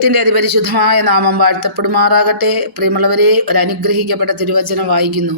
ത്തിന്റെ അതിപരിശുദ്ധമായ നാമം വാഴ്ത്തപ്പെടുമാറാകട്ടെ. പ്രിയമുള്ളവരെ, ഒരു അനുഗ്രഹിക്കപ്പെട്ട തിരുവചനം വായിക്കുന്നു.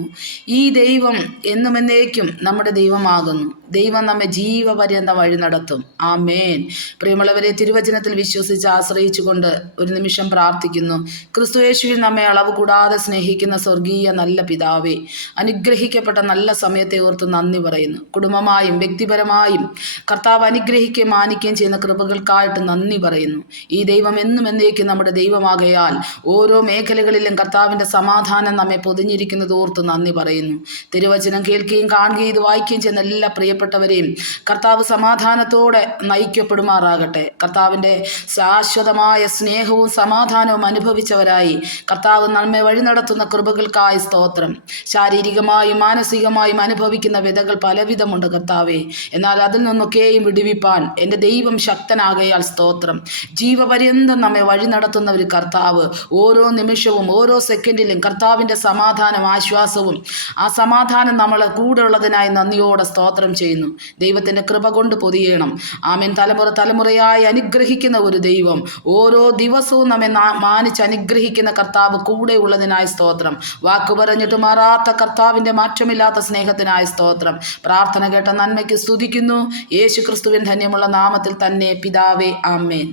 ഈ ദൈവം എന്നും എന്നേക്കും നമ്മുടെ ദൈവമാകുന്നു. ദൈവം നമ്മെ ജീവപര്യന്തം വഴി നടത്തും. ആമേൻ. പ്രിയമുള്ളവരെ, തിരുവചനത്തിൽ വിശ്വസിച്ച് ആശ്രയിച്ചുകൊണ്ട് ഒരു നിമിഷം പ്രാർത്ഥിക്കുന്നു. ക്രിസ്തുയേശുവിൽ നമ്മെ അളവ് കൂടാതെ സ്നേഹിക്കുന്ന സ്വർഗീയ നല്ല പിതാവേ, അനുഗ്രഹിക്കപ്പെട്ട നല്ല സമയത്തെ ഓർത്ത് നന്ദി പറയുന്നു. കുടുംബമായും വ്യക്തിപരമായും കർത്താവ് അനുഗ്രഹിക്കുകയും മാനിക്കുകയും ചെയ്യുന്ന കൃപകൾക്കായിട്ട് നന്ദി പറയുന്നു. ഈ ദൈവം എന്നും എന്നേക്കും നമ്മുടെ ദൈവമാകയാൽ ഓരോ മേഖലകളിലും കർത്താവിൻ്റെ സമാധാനം നമ്മെ പൊതിഞ്ഞിരിക്കുന്നത് ഓർത്ത് നന്ദി പറയുന്നു. തിരുവചനം കേൾക്കുകയും കാണുകയും ഇത് വായിക്കുകയും ചെയ്യുന്ന എല്ലാ പ്രിയപ്പെട്ടവരെയും കർത്താവ് സമാധാനത്തോടെ നയിക്കപ്പെടുമാറാകട്ടെ. കർത്താവിൻ്റെ ശാശ്വതമായ സ്നേഹവും സമാധാനവും അനുഭവിച്ചവരായി കർത്താവ് നമ്മെ വഴി നടത്തുന്ന കൃപകൾക്കായി സ്തോത്രം. ശാരീരികമായും മാനസികമായും അനുഭവിക്കുന്ന വ്യതകൾ പലവിധമുണ്ട് കർത്താവേ. എന്നാൽ അതിൽ നിന്നൊക്കെയും വിടുവിപ്പാൻ എൻ്റെ ദൈവം ശക്തനാകയാൽ സ്തോത്രം. ജീവപര്യന്തം നമ്മെ വഴി നടത്തുന്ന ഒരു കർത്താവ്, ഓരോ നിമിഷവും ഓരോ സെക്കൻഡിലും കർത്താവിൻ്റെ സമാധാനം ആശ്വാസവും ആ സമാധാനം നമ്മളെ കൂടെ ഉള്ളതിനായി നന്ദിയോടെ സ്തോത്രം ചെയ്യുന്നു. ദൈവത്തിൻ്റെ കൃപ കൊണ്ട് പൊതിയണം. ആമേൻ. തലമുറ തലമുറയായി അനുഗ്രഹിക്കുന്ന ഒരു ദൈവം, ഓരോ ദിവസവും നമ്മെ മാനിച്ച് അനുഗ്രഹിക്കുന്ന കർത്താവ് കൂടെ ഉള്ളതിനായി സ്തോത്രം. വാക്കു പറഞ്ഞിട്ട് മാറാത്ത കർത്താവിൻ്റെ മാറ്റമില്ലാത്ത സ്നേഹത്തിനായി സ്തോത്രം. പ്രാർത്ഥന കേട്ട നന്മയ്ക്ക് സ്തുതിക്കുന്നു. യേശു ക്രിസ്തുവിൻ ധന്യമുള്ള നാമത്തിൽ തന്നെ പിതാവേ. ആമേൻ.